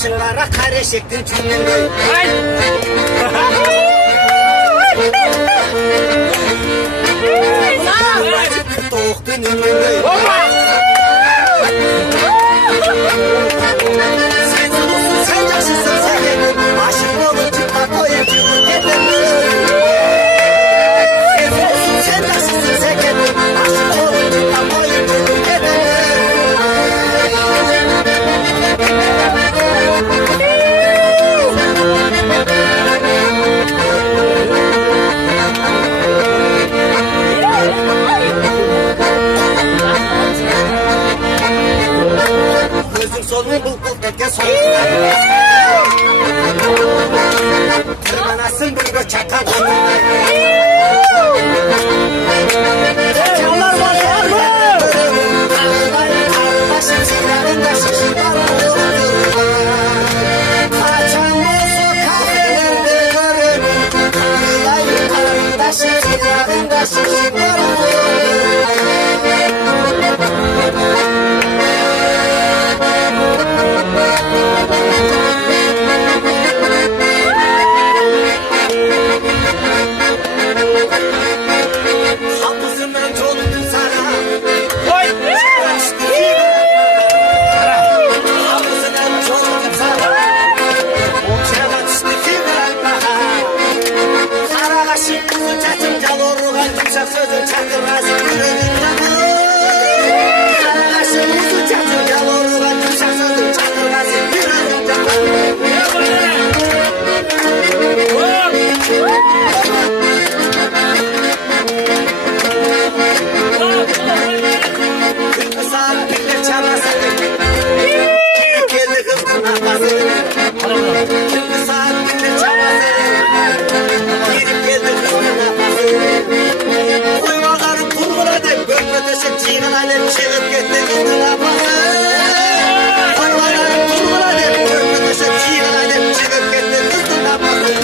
Başınlara kare şeklin tümün göy. Bacık doğuk dünün göy. Sen zulüsün, sen yaşısın, sen yemin. Aşık olur çıkma koyun çıkın yemin. Sen zulüsün, sen yaşısın, sen yemin. Aşık olur çıkma koyun çıkın yemin. Gözüm solun bul bul teke solunda. Tırmanasın bulgo çakan kolunda. Çakanlar var ya mı? Başım silahında şişi var mı? Kaçan bozu kahvelerde görün. Başım silahında şişi var mı? Hapısından çoğuldun sana. Hapısından çoğuldun sana. Okşadan düştü filmler baha. Kara kaşık kuzu çatım cal oruğan yumuşak sözün çatılmaz yürüdün daha. Kara kaşık kuzu çatım cal oruğan yumuşak sözün çatılmaz yürüdün daha. Saat birler çalmasın. Kelli kızın nafasın. Şimdi saat birler çalmasın. Girip geldi kızın nafasın. Koymalarım kurguladı. Görmedesi çiğnen alem çığıp gitti kızın nafasın. Koymalarım kurguladı. Görmedesi çiğnen alem çığıp gitti kızın nafasın.